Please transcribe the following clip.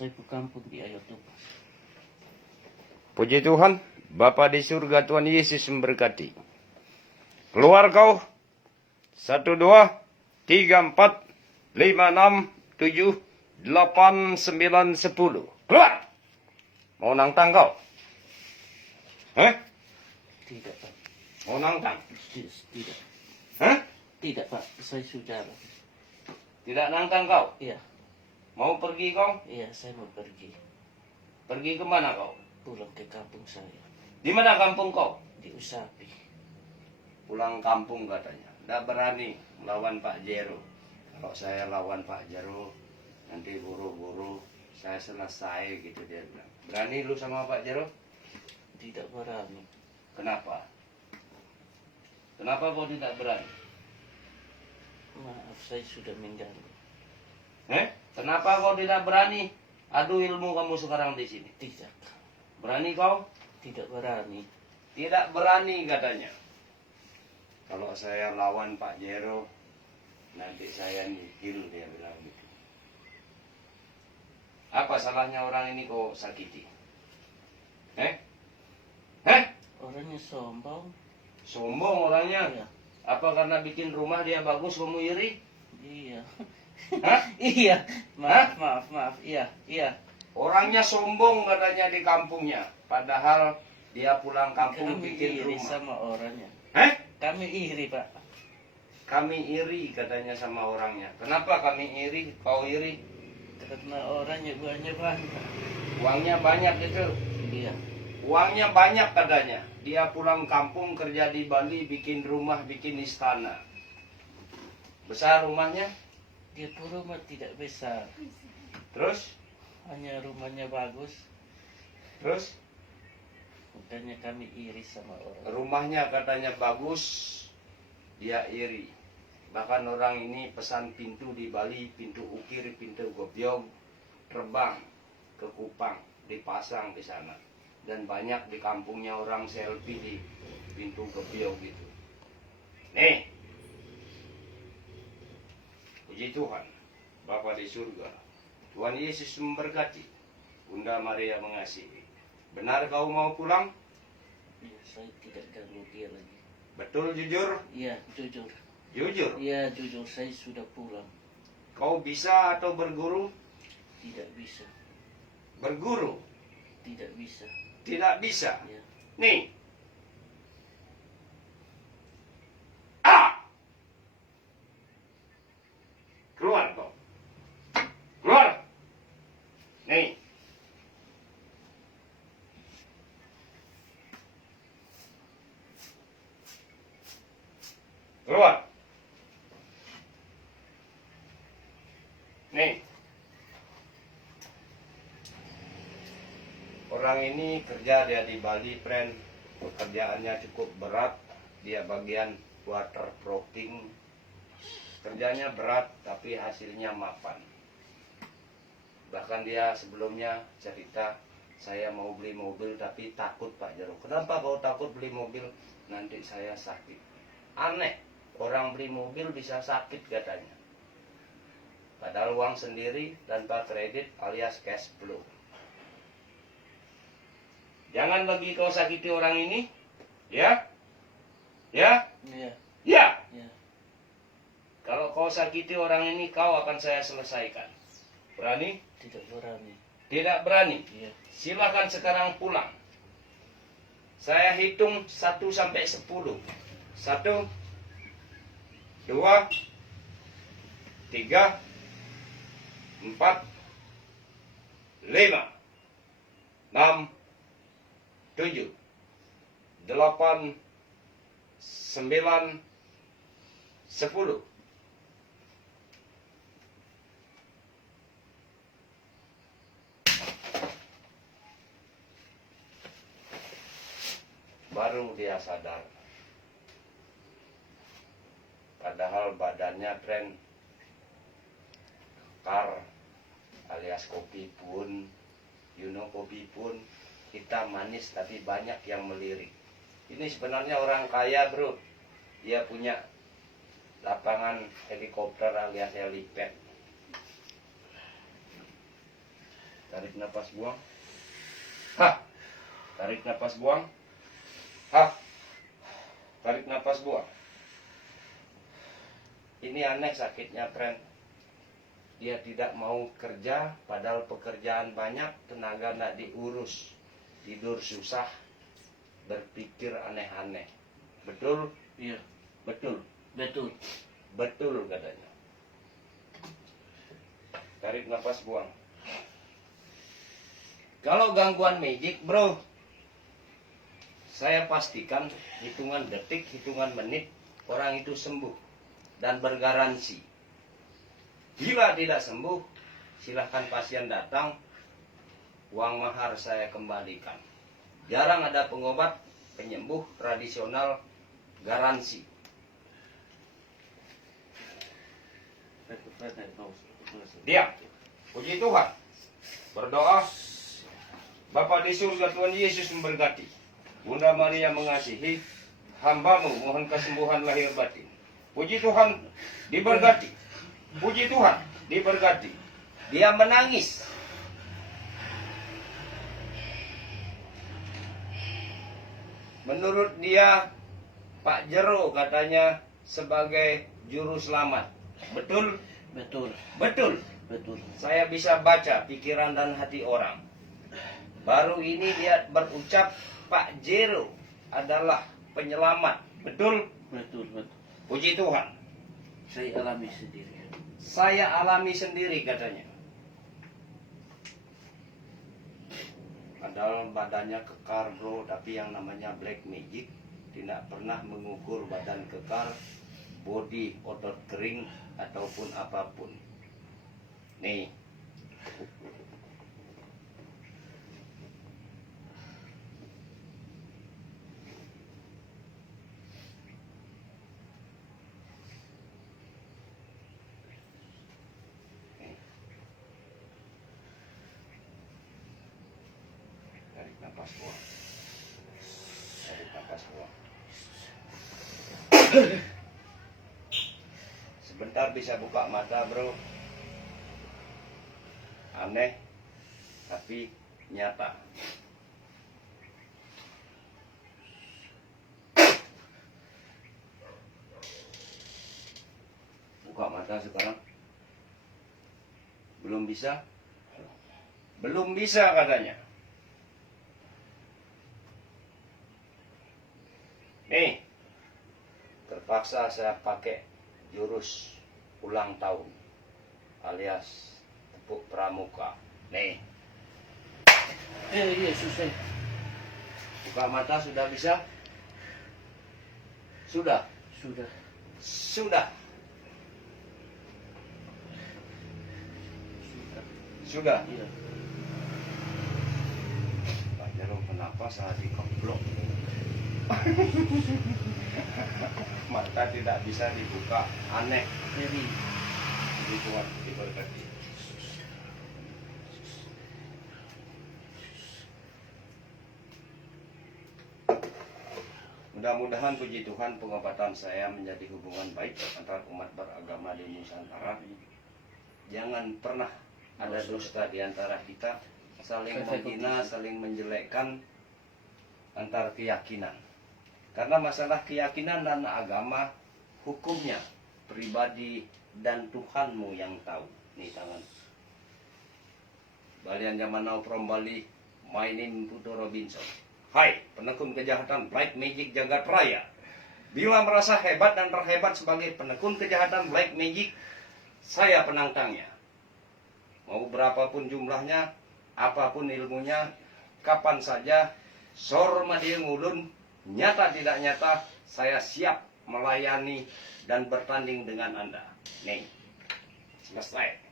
Saya ke kampung di Ayotuba. Puji Tuhan, Bapa di surga, Tuhan Yesus memberkati. Keluar kau. 1, 2, 3, 4, 5, 6, 7, 8, 9, 10. Keluar. Mau nantang kau? Tidak, Pak. Mau nantang? Tidak. Hah? Tidak, Pak. Saya sudah. Tidak nantang kau? Iya. Mau pergi kau? Iya, saya mau pergi. Pergi kemana kau? Pulang ke kampung saya. Di mana kampung kau? Di Usapi. Pulang kampung katanya. Tidak berani melawan Pak Jero. Kalau saya lawan Pak Jero, nanti buru-buru saya selesai gitu dia bilang. Berani lu sama Pak Jero? Tidak berani. Kenapa? Kenapa kau tidak berani? Maaf, saya sudah mengganggu. Kenapa kau tidak berani? Adu ilmu kamu sekarang di sini. Tidak. Berani kau? Tidak berani. Tidak berani katanya. Kalau saya lawan Pak Jero, nanti saya nihil, dia bilang gitu. Apa salahnya orang ini kau sakiti? Orangnya sombong. Sombong orangnya. Iya. Apa karena bikin rumah dia bagus kamu iri? Iya. Hah? Iya. Maaf. Iya. Orangnya sombong katanya di kampungnya. Padahal dia pulang kampung Kami bikin iri rumah. sama orangnya. Kami iri, Pak. Kami iri katanya sama orangnya. Kenapa kami iri? Kau iri? Karena orangnya banyak. Uangnya banyak itu. Iya. Uangnya banyak katanya. Dia pulang kampung kerja di Bali, bikin rumah, bikin istana. Besar rumahnya? Dia pun rumah tidak besar. Terus? Hanya rumahnya bagus. Terus? Makanya kami iri sama orang. Rumahnya katanya bagus, dia iri. Bahkan orang ini pesan pintu di Bali, pintu ukir, pintu gobyong, terbang ke Kupang, dipasang di sana. Dan banyak di kampungnya orang selfie di pintu gobyong gitu. Nih, puji Tuhan, Bapa di surga, Tuhan Yesus memberkati, Bunda Maria mengasihi. Benar kau mau pulang? Iya, saya tidak ganggu dia lagi. Betul jujur? Iya, jujur. Jujur? Iya, jujur. Saya sudah pulang. Kau bisa atau berguru? Tidak bisa. Berguru? Tidak bisa. Tidak bisa. Iya. Nih. Keluar kau. Keluar. Nih. Keluar. Nih. Orang ini kerja dia di Bali, friend. Pekerjaannya cukup berat. Dia bagian waterproofing. Kerjanya berat, tapi hasilnya mapan. Bahkan dia sebelumnya cerita, saya mau beli mobil tapi takut Pak Jero. Kenapa kau takut beli mobil? Nanti saya sakit. Aneh, orang beli mobil bisa sakit katanya. Padahal uang sendiri tanpa kredit alias cash flow. Jangan lagi kau sakiti orang ini, ya? Ya? Iya. Ya? Iya. Kalau kau sakiti orang ini, kau akan saya selesaikan. Berani? Tidak berani. Tidak berani? Iya. Silakan sekarang pulang. Saya hitung 1 sampai 10. 1, 2, 3, 4, 5, 6, 7, 8, 9, 10. Baru dia sadar. Padahal badannya tren kar alias kopi pun, kopi pun hitam manis tapi banyak yang melirik. Ini sebenarnya orang kaya bro. Dia punya lapangan helikopter alias helipad. Tarik nafas buang. Hah. Tarik nafas buang. Hah. Tarik nafas buang. Ini aneh sakitnya, friend. Dia tidak mau kerja, padahal pekerjaan banyak, tenaga tidak diurus. Tidur susah, berpikir aneh-aneh. Betul? Iya, Betul. betul. Betul katanya. Tarik nafas buang. Kalau gangguan magic, bro, saya pastikan hitungan detik, hitungan menit orang itu sembuh dan bergaransi. Bila tidak sembuh, silahkan pasien datang, uang mahar saya kembalikan. Jarang ada pengobat penyembuh tradisional garansi. Diam. Puji Tuhan. Berdoa. Bapa di surga, Tuhan Yesus memberkati. Bunda Maria mengasihi. Hambamu mohon kesembuhan lahir batin. Puji Tuhan diberkati. Puji Tuhan diberkati. Dia menangis. Menurut dia, Pak Jero katanya sebagai juru selamat. Betul? Betul, Betul. betul. Saya bisa baca pikiran dan hati orang. Baru ini dia berucap Pak Jero adalah penyelamat. Betul? Betul, betul. Puji Tuhan. Saya alami sendiri. Saya alami sendiri katanya. Padahal badannya kekar, bro, tapi yang namanya black magic tidak pernah mengukur badan kekar, body, otot kering, ataupun apapun. Nih. Tarik nafas buang. Tarik nafas buang. Sebentar bisa buka mata, bro. Aneh, tapi nyata. Buka mata sekarang. Belum bisa? Belum bisa katanya. Nih, terpaksa saya pakai jurus ulang tahun alias tepuk pramuka. Nih, Yesus saya. buka mata sudah bisa? Sudah? Sudah. Sudah. Sudah. Iya. Pak Jero, kenapa saya dikeblok? Mata tidak bisa dibuka. Aneh. Jadi, Jadi Tuhan diberkati. Mudah-mudahan puji Tuhan pengobatan saya menjadi hubungan baik antara umat beragama di Nusantara. Jangan pernah ada dusta di antara kita, saling menghina, saling menjelekkan antar keyakinan. Karena masalah keyakinan dan agama, hukumnya pribadi dan Tuhanmu yang tahu. Nih tangan. Balian zaman now from Bali, my name Putu Robinson. Hai, penekun kejahatan Black Magic Jagat Raya. Bila merasa hebat dan terhebat sebagai penekun kejahatan Black Magic, saya penantangnya. Mau berapapun jumlahnya, apapun ilmunya, kapan saja, sor madi ngulun, nyata tidak nyata, saya siap melayani dan bertanding dengan Anda. Nih, selesai.